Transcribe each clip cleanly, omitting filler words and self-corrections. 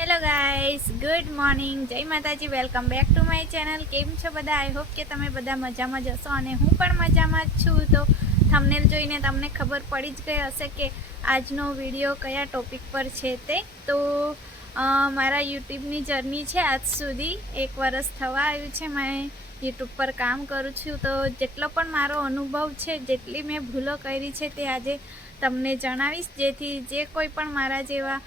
Hello guys, good morning, જય માતાજી, welcome back to my channel. કેમ છો બધા? આઈ હોપ કે તમે બધા મજામાં જ હશો અને હું પણ મજામાં જ છું। તો થંબનેલ જોઈને તમને ખબર પડી જ ગઈ હશે કે આજનો વિડીયો કયા ટોપિક પર છે તે। તો મારા યુટ્યુબની જર્ની છે આજ સુધી 1 વર્ષ થવા આવ્યું છે। મેં યુટ્યુબ પર કામ કરું છું, તો જેટલો પણ મારો અનુભવ છે, જેટલી મેં ભૂલો કરી છે તે આજે તમને જણાવીશ, જેથી જે કોઈ પણ મારા જેવા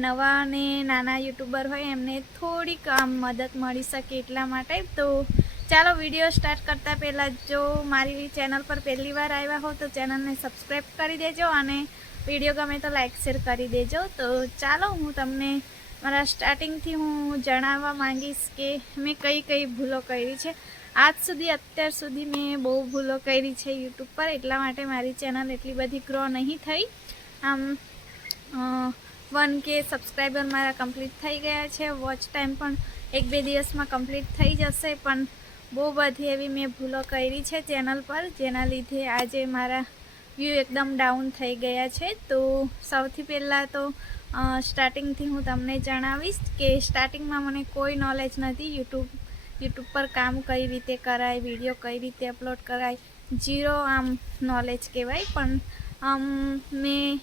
નવા અને નાના યુટ્યુબર હોય એમને થોડીક મદદ મળી શકે એટલા માટે। તો ચાલો વિડીયો સ્ટાર્ટ કરતાં પહેલાં જો મારી ચેનલ પર પહેલી વાર આવ્યા હો તો ચેનલને સબસ્ક્રાઈબ કરી દેજો અને વિડીયો ગમે તો લાઈક શેર કરી દેજો। તો ચાલો હું તમને મારા સ્ટાર્ટિંગથી હું જણાવવા માંગીશ કે મેં કઈ કઈ ભૂલો કરી છે। આજ સુધી અત્યાર સુધી મેં બહુ ભૂલો કરી છે યુટ્યુબ પર, એટલા માટે મારી ચેનલ એટલી બધી ગ્રો નહીં થઈ। આમ 1K સબસ્ક્રાઈબર મારા કમ્પ્લીટ થઈ ગયા છે। વોચ ટાઈમ પણ 1-2 દિવસમાં કમ્પ્લીટ થઈ જશે, પણ બહુ બધી એવી મેં ભૂલો કરી છે ચેનલ પર, જેના લીધે આજે મારા વ્યૂ એકદમ ડાઉન થઈ ગયા છે। તો સૌથી પહેલાં તો સ્ટાર્ટિંગથી હું તમને જણાવીશ કે સ્ટાર્ટિંગમાં મને કોઈ નોલેજ નથી યુટ્યુબ પર કામ કઈ રીતે કરાય, વિડીયો કઈ રીતે અપલોડ કરાય, ઝીરો આમ નોલેજ કહેવાય। પણ મેં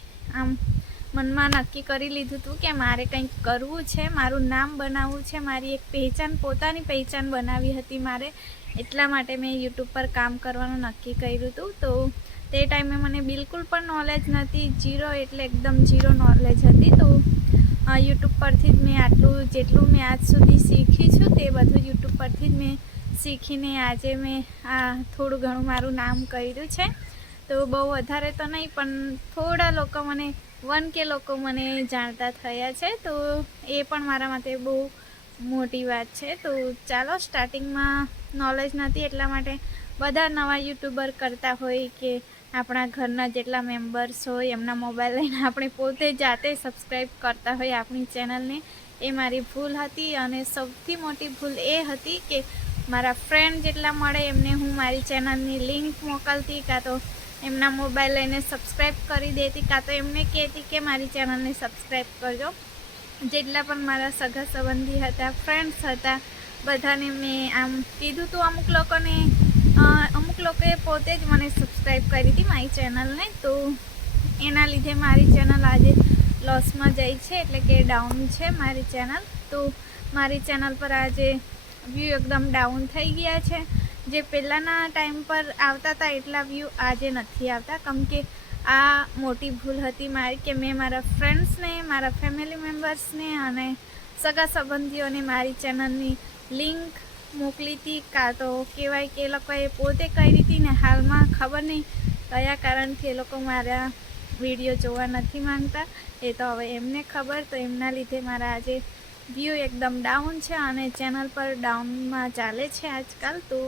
મનમાં નક્કી કરી લીધું હતું કે મારે કંઈક કરવું છે, મારું નામ બનાવવું છે, મારી એક પહેચાન, પોતાની પહેચાન બનાવવી હતી મારે, એટલા માટે મેં યુટ્યુબ પર કામ કરવાનું નક્કી કર્યું હતું। તો તે ટાઈમે મને બિલકુલ પણ નોલેજ નથી, ઝીરો એટલે એકદમ ઝીરો નોલેજ હતી। તો યુટ્યુબ પરથી જ મેં આટલું જેટલું મેં આજ સુધી શીખી છું તે બધું યુટ્યુબ પરથી જ મેં શીખીને આજે મેં થોડું ઘણું મારું નામ કર્યું છે। તો બહુ વધારે તો નહીં, પણ થોડા લોકો મને 1K લોકો મને જાણતા થયા છે, તો એ પણ મારા માટે બહુ મોટી વાત છે। તો ચાલો, સ્ટાર્ટિંગમાં નોલેજ નથી એટલા માટે બધા નવા યુટ્યુબર કરતા હોય કે આપણા ઘરના જેટલા મેમ્બર્સ હોય એમના મોબાઈલ લઈને આપણે પોતે જાતે સબસ્ક્રાઈબ કરતા હોય આપણી ચેનલને, એ મારી ભૂલ હતી। અને સૌથી મોટી ભૂલ એ હતી કે મારા ફ્રેન્ડ જેટલા મળે એમને હું મારી ચેનલની લિંક મોકલતી, કાં તો એમના મોબાઈલ લઈને સબસ્ક્રાઈબ કરી દેતી, કાં તો એમને કહેતી કે મારી ચેનલને સબસ્ક્રાઈબ કરજો। જેટલા પણ મારા સગા સંબંધી હતા, ફ્રેન્ડ્સ હતા, બધાને મેં આમ કીધું હતું। અમુક લોકોએ પોતે જ મને સબસ્ક્રાઈબ કરી હતી મારી ચેનલને, તો એના લીધે મારી ચેનલ આજે લોસમાં જાય છે, એટલે કે ડાઉન છે મારી ચેનલ। તો મારી ચેનલ પર આજે વ્યૂ એકદમ ડાઉન થઈ ગયા છે। જે પહેલાંના ટાઈમ પર આવતા હતા એટલા વ્યૂ આજે નથી આવતા, કેમ કે આ મોટી ભૂલ હતી મારી કે મેં મારા ફ્રેન્ડ્સને, મારા ફેમિલી મેમ્બર્સને અને સગા સંબંધીઓને મારી ચેનલની લિંક મોકલી હતી, કાં તો કહેવાય કે એ લોકોએ પોતે કરી હતી ને હાલમાં ખબર નહીં કયા કારણથી એ લોકો મારા વિડીયો જોવા નથી માંગતા, એ તો હવે એમને ખબર। તો એમના લીધે મારા આજે વ્યૂ એકદમ ડાઉન છે અને ચેનલ પર ડાઉનમાં ચાલે છે આજકાલ। તો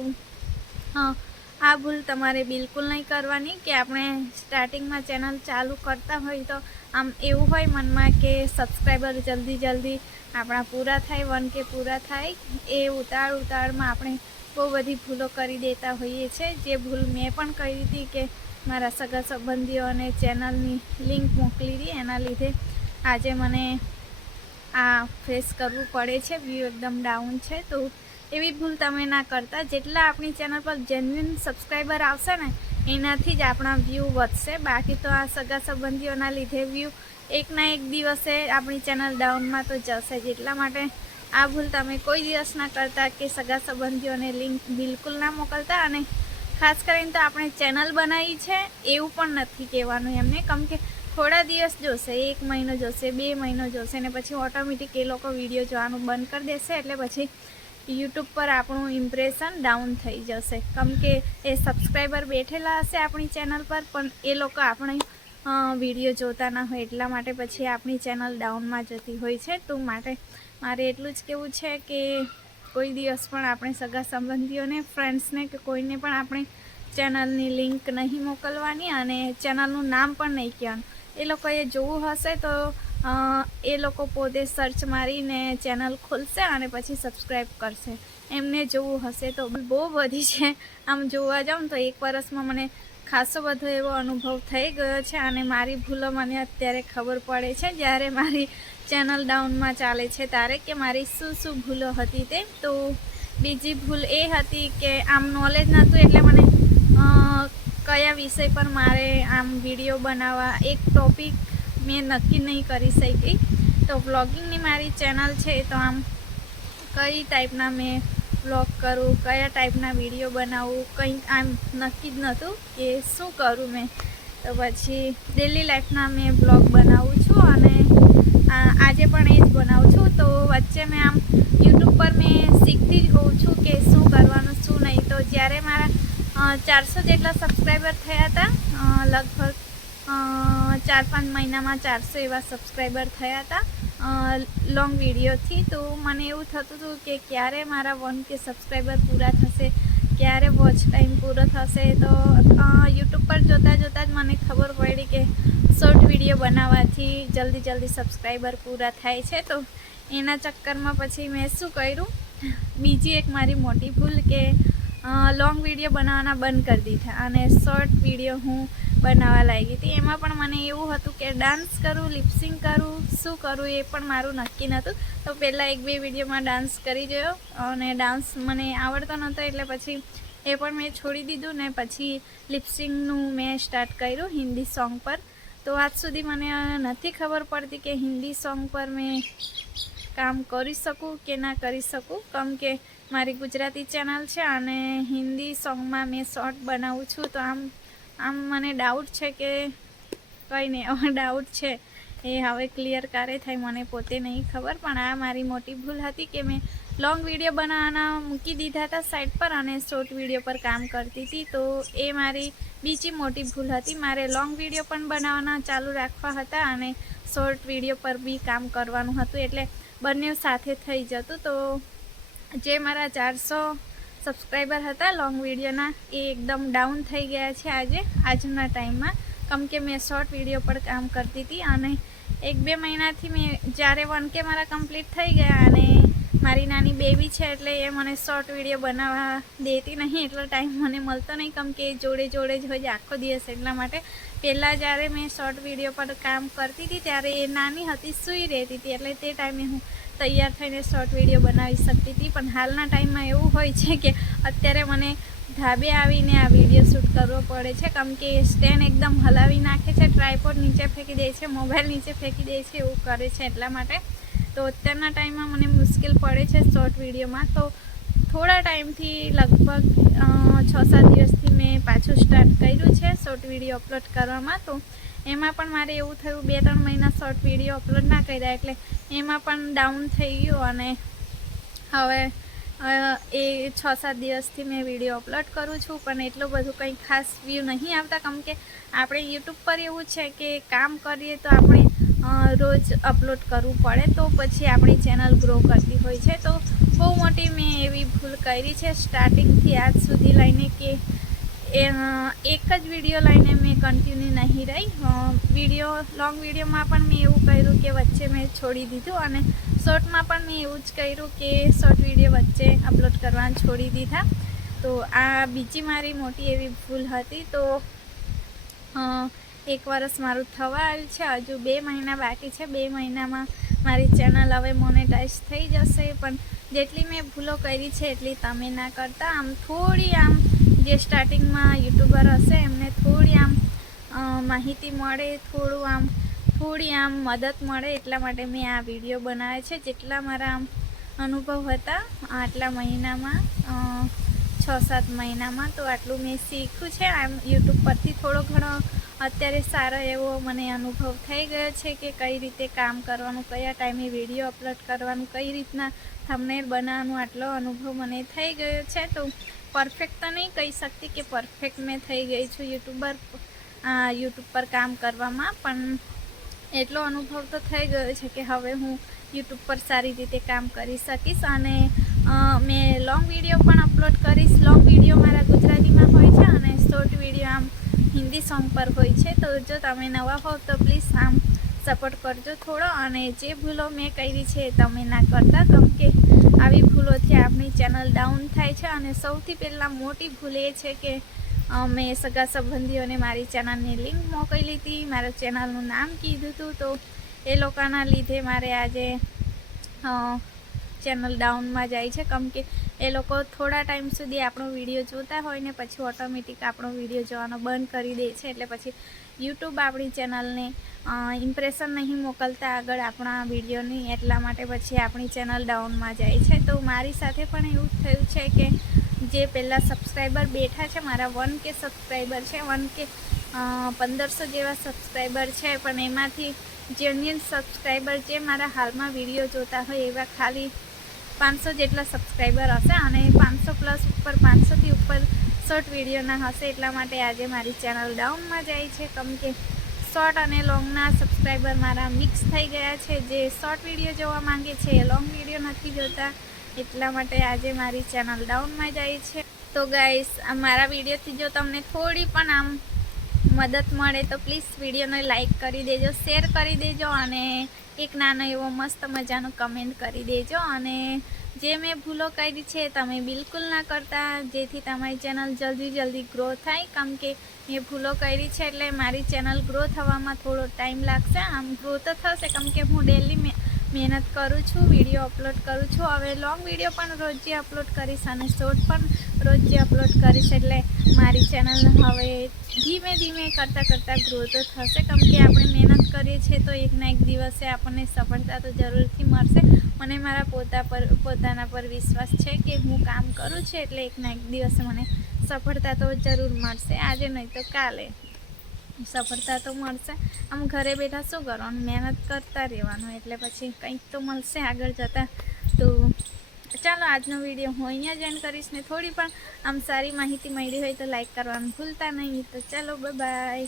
આ ભૂલ તમારે બિલકુલ નહીં કરવાની કે આપણે સ્ટાર્ટિંગમાં ચેનલ ચાલુ કરતા હોય તો આમ એવું હોય મનમાં કે સબસ્ક્રાઈબર જલ્દી આપણા પૂરા થાય, 1K પૂરા થાય, એ ઉતાવળમાં આપણે બહુ બધી ભૂલો કરી દેતા હોઈએ છીએ। જે ભૂલ મેં પણ કરી હતી કે મારા સગા સંબંધીઓને ચેનલની લિંક મોકલી હતી, એના લીધે આજે મને આ ફેસ કરવું પડે છે, વ્યૂ એકદમ ડાઉન છે। તો એવી ભૂલ તમે ના કરતા। જેટલા આપણી ચેનલ પર જેન્યુઇન સબસ્ક્રાઈબર આવશે ને એનાથી જ આપણા વ્યૂ વધશે, બાકી તો આ સગા સંબંધીઓના લીધે વ્યૂ એકના એક દિવસે આપણી ચેનલ ડાઉનમાં તો જશે જ। એટલા માટે આ ભૂલ તમે કોઈ દિવસ ના કરતા કે સગા સંબંધીઓને લિંક બિલકુલ ના મોકલતા। અને ખાસ કરીને તો આપણે ચેનલ બનાવી છે એવું પણ નથી કહેવાનું એમને, કેમ કે થોડા દિવસ જોશે, 1 મહિનો જોશે, 2 મહિનો જોશે ને પછી ઓટોમેટિક એ લોકો વિડીયો જોવાનું બંધ કરી દેશે, એટલે પછી યુટ્યુબ પર આપણું ઇમ્પ્રેશન ડાઉન થઈ જશે, કેમ કે એ સબસ્ક્રાઈબર બેઠેલા હશે આપણી ચેનલ પર પણ એ લોકો આપણે વિડીયો જોતા ના હોય, એટલા માટે પછી આપણી ચેનલ ડાઉનમાં જતી હોય છે। તો માટે મારે એટલું જ કહેવું છે કે કોઈ દિવસ પણ આપણે સગા સંબંધીઓને, ફ્રેન્ડ્સને કે કોઈને પણ આપણે ચેનલની લિંક નહીં મોકલવાની અને ચેનલનું નામ પણ નહીં કહેવાનું। એ લોકોએ જોવું હશે તો એ લોકો પોતે સર્ચ મારીને ચેનલ ખોલશે અને પછી સબસ્ક્રાઈબ કરશે, એમને જોવું હશે તો બહુ બધી છે। આમ જોવા જાઉં તો 1 વર્ષમાં મને ખાસો બધો એવો અનુભવ થઈ ગયો છે અને મારી ભૂલો મને અત્યારે ખબર પડે છે, જ્યારે મારી ચેનલ ડાઉનમાં ચાલે છે તારે કે મારી શું ભૂલો હતી તે. તો બીજી ભૂલ એ હતી કે આમ નોલેજ નહોતું એટલે મને કયા વિષય પર મારે આમ વિડીયો બનાવવા એક ટોપિક મેં નક્કી નહીં કરી શકી. તો વ્લોગિંગની મારી ચેનલ છે તો આમ કઈ ટાઈપના મેં વ્લોગ કરું, કયા ટાઈપના વિડીયો બનાવું, કંઈ આમ નક્કી જ નહોતું કે શું કરું મેં. તો પછી ડેલી લાઈફના મેં બ્લોગ બનાવું છું અને આજે પણ એ જ બનાવું છું. તો વચ્ચે મેં આમ યુટ્યુબ પર મેં શીખતી જ હોઉં છું કે શું કરવાનું શું નહીં. તો જ્યારે મારા 400 જેટલા સબસ્ક્રાઈબર થયા હતા, લગભગ 4-5 મહિનામાં 400 એવા સબસ્ક્રાઈબર થયા હતા લોંગ વિડીયોથી. તો મને એવું થતું હતું કે ક્યારે મારા 1K સબસ્ક્રાઈબર પૂરા થશે, ક્યારે વોચ ટાઈમ પૂરો થશે. તો યુટ્યુબ પર જોતાં જ મને ખબર પડી કે શોર્ટ વિડીયો બનાવવાથી જલ્દી સબસ્ક્રાઈબર પૂરા થાય છે. તો એના ચક્કરમાં પછી મેં શું કર્યું, બીજી એક મારી મોટી ભૂલ કે લોંગ વિડીયો બનાવવાના બંધ કરી દીધા અને શોર્ટ વિડીયો હું બનાવવા લાગી હતી. એમાં પણ મને એવું હતું કે ડાન્સ કરું, લિપસિંગ કરું, શું કરું એ પણ મારું નક્કી નહોતું. તો પહેલાં 1-2 વિડીયોમાં ડાન્સ કરી જોયો અને ડાન્સ મને આવડતો નહોતો એટલે પછી એ પણ મેં છોડી દીધું ને પછી લિપસિંગનું મેં સ્ટાર્ટ કર્યું હિન્દી સોંગ પર. તો આજ સુધી મને નથી ખબર પડતી કે હિન્દી સોંગ પર મેં કામ કરી શકું કે ના કરી શકું, કેમ કે મારી ગુજરાતી ચેનલ છે અને હિન્દી સોંગમાં મેં શોર્ટ બનાવું છું. તો આમ મને ડાઉટ છે કે કંઈ નહીં, હવે ડાઉટ છે એ હવે ક્લિયર ક્યારે થાય મને પોતે નહીં ખબર. પણ આ મારી મોટી ભૂલ હતી કે મેં લોંગ વિડીયો બનાવવાના મૂકી દીધા હતા સાઈડ પર અને શોર્ટ વિડીયો પર કામ કરતી હતી. તો એ મારી બીજી મોટી ભૂલ હતી. મારે લોંગ વિડીયો પણ બનાવવાના ચાલુ રાખવા હતા અને શોર્ટ વિડીયો પર બી કામ કરવાનું હતું એટલે બંને સાથે થઈ જતું. તો જે મારા 400 સબસ્ક્રાઈબર હતા લોંગ વિડીયોના એ એકદમ ડાઉન થઈ ગયા છે આજના ટાઈમમાં, કેમ કે મેં શોર્ટ વિડીયો પર કામ કરતી હતી અને 1-2 મહિનાથી મેં જ્યારે 1K મારા કમ્પ્લીટ થઈ ગયા અને મારી નાની બેબી છે એટલે એ મને શોર્ટ વિડીયો બનાવવા દેતી નહીં, એટલો ટાઈમ મને મળતો નહીં, કેમ કે જોડે જ હોય આખો દિવસ. એટલા માટે પહેલાં જ્યારે મેં શોર્ટ વિડીયો પર કામ કરતી હતી ત્યારે એ નાની હતી, સૂઈ રહેતી હતી એટલે તે ટાઈમે હું તૈયાર થઈને શોર્ટ વિડીયો બનાવી શકતી હતી. પણ હાલના ટાઈમમાં એવું હોય છે કે અત્યારે મને ધાબે આવીને આ વિડીયો શૂટ કરવો પડે છે, કેમ કે સ્ટેન્ડ એકદમ હલાવી નાખે છે, ટ્રાયપોડ નીચે ફેંકી દે છે, મોબાઈલ નીચે ફેંકી દે છે, એવું કરે છે. એટલા માટે તો અત્યારના ટાઈમમાં મને મુશ્કેલ પડે છે શોર્ટ વિડીયોમાં. તો થોડા ટાઈમથી લગભગ 6-7 દિવસથી મેં પાછું સ્ટાર્ટ કર્યું છે શોર્ટ વિડીયો અપલોડ કરવામાં. તો એમાં પણ મારે એવું થયું 2-3 મહિના શોર્ટ વિડીયો અપલોડ ના કર્યા એટલે એમાં પણ ડાઉન થઈ ગયું અને હવે એ 6-7 દિવસથી મેં વિડીયો અપલોડ કરું છું પણ એટલું બધું કંઈ ખાસ વ્યૂ નહીં આવતા, કેમ કે આપણે યુટ્યુબ પર એવું છે કે કામ કરીએ તો આપણે રોજ અપલોડ કરવું પડે તો પછી આપણી ચેનલ ગ્રો કરતી હોય છે. તો બહુ મોટી મેં એવી ભૂલ કરી છે સ્ટાર્ટિંગથી આજ સુધી લઈને કે એક જ વિડીયો લઈને મેં કન્ટિન્યુ નહીં રહી. લોંગ વિડીયોમાં પણ મેં એવું કર્યું કે વચ્ચે મેં છોડી દીધું અને શોર્ટમાં પણ મેં એવું જ કર્યું કે શોર્ટ વિડીયો વચ્ચે અપલોડ કરવાનું છોડી દીધા. તો આ બીજી મારી મોટી એવી ભૂલ હતી. તો 1 વર્ષ મારું થવા આવ્યું છે, હજુ 2 મહિના બાકી છે. 2 મહિનામાં મારી ચેનલ હવે મોનેટાઈઝ થઈ જશે. પણ જેટલી મેં ભૂલો કરી છે એટલી તમે ના કરતા. આમ થોડી જે સ્ટાર્ટિંગમાં યુટ્યુબર હશે એમને થોડી માહિતી મળે, થોડી મદદ મળે એટલા માટે મેં આ વિડીયો બનાવ્યા છે. જેટલા મારા અનુભવ હતા આટલા મહિનામાં 6-7 મહિનામાં તો આટલું મેં શીખ્યું છે. યુટ્યુબ પરથી થોડો ઘણો અત્યારે સારો એવો મને અનુભવ થઈ ગયો છે કે કઈ રીતે કામ કરવાનું, કયા ટાઈમે વિડીયો અપલોડ કરવાનું, કઈ રીતના થંબનેલ બનાવવાનું, આટલો અનુભવ મને થઈ ગયો છે. તો પરફેક્ટ તો નહીં કહી શકતી કે પરફેક્ટ મેં થઈ ગઈ છું યુટ્યુબ પર કામ કરવામાં, પણ એટલો અનુભવ તો થઈ ગયો છે કે હવે હું યુટ્યુબ પર સારી રીતે કામ કરી શકીશ. અને મેં લોંગ વિડીયો પણ અપલોડ કરીશ. લોંગ વિડીયો મારા ગુજરાતીમાં હોય છે અને શોર્ટ વિડીયો હિન્દી સોંગ પર હોય છે. તો જો તમે નવા હોવ તો પ્લીઝ સપોર્ટ કરજો થોડો, અને જે ભૂલો મેં કરી છે એ તમે ના કરતા, કેમ કે આવી ભૂલોથી આપણી ચેનલ ડાઉન થાય છે. અને સૌથી પહેલાં મોટી ભૂલ એ છે કે મેં સગા સંબંધીઓને મારી ચેનલની લિંક મોકલી હતી, મારા ચેનલનું નામ કીધું હતું. તો એ લોકોના લીધે મારે આજે ચેનલ ડાઉનમાં જાય છે, કેમ કે એ લોકો થોડા ટાઈમ સુધી આપણો વિડીયો જોતા હોય ને પછી ઓટોમેટિક આપણો વિડીયો જોવાનો બંધ કરી દે છે. એટલે પછી યુટ્યુબ આપણી ચેનલને ઇમ્પ્રેશન નહીં મોકલતા આગળ આપણા વિડીયોની, એટલા માટે પછી આપણી ચેનલ ડાઉનમાં જાય છે. તો મારી સાથે પણ એવું થયું છે કે જે પહેલાં સબસ્ક્રાઈબર બેઠા છે, મારા 1K સબસ્ક્રાઈબર છે, 1K 1500 જેવા સબસ્ક્રાઈબર છે, પણ એમાંથી જેન્યુઅન સબસ્ક્રાઈબર જે મારા હાલમાં વિડીયો જોતા હોય એવા ખાલી 500 જેટલા સબસ્ક્રાઈબર હશે, અને 500 પ્લસ ઉપર 500થી ઉપર શોર્ટ વિડીયોના હશે. એટલા માટે આજે મારી ચેનલ ડાઉનમાં જાય છે, કેમ કે શોર્ટ અને લોંગના સબસ્ક્રાઈબર મારા મિક્સ થઈ ગયા છે. જે શોર્ટ વિડીયો જોવા માંગે છે એ લોંગ વિડીયો નથી જોતા, એટલા માટે આજે મારી ચેનલ ડાઉનમાં જાય છે. તો ગાઈસ, મારા વિડીયોથી જો તમને થોડી પણ આમ મદદ મળે તો પ્લીઝ વિડીયોને લાઈક કરી દેજો, શેર કરી દેજો, અને એક નાનો એવો મસ્ત મજાનો કમેન્ટ કરી દેજો. અને જે મેં ભૂલો કરી છે તમે બિલકુલ ના કરતા, જેથી તમારી ચેનલ જલ્દી ગ્રો થાય, કેમ કે મેં ભૂલો કરી છે એટલે મારી ચેનલ ગ્રો થવામાં થોડો ટાઈમ લાગશે. આમ ગ્રો તો થશે, કેમ કે હું ડેલી મહેનત કરું છું, વિડીયો અપલોડ કરું છું. હવે લોંગ વિડીયો પણ રોજે અપલોડ કરીશ અને શોર્ટ પણ રોજે અપલોડ કરીશ, એટલે મારી ચેનલ હવે ધીમે ધીમે કરતાં ગ્રો તો થશે, કેમ કે આપણે મહેનત કરીએ છીએ તો એકના એક દિવસે આપણને સફળતા તો જરૂરથી મળશે. મને મારા પોતાના પર વિશ્વાસ છે કે હું કામ કરું છું એટલે એકના એક દિવસે મને સફળતા તો જરૂર મળશે, આજે નહીં તો કાલે સફળતા તો મળશે. આમ ઘરે બેઠા શું કરવાનું, મહેનત કરતા રહેવાનું, એટલે પછી કંઈક તો મળશે આગળ જતાં. તો ચાલો, આજનો વિડીયો હું અહીંયા જ એન્ડ કરીશ. ને થોડી પણ આમ સારી માહિતી મળી હોય તો લાઈક કરવાનું ભૂલતા નહીં. તો ચાલો, બાય બાય.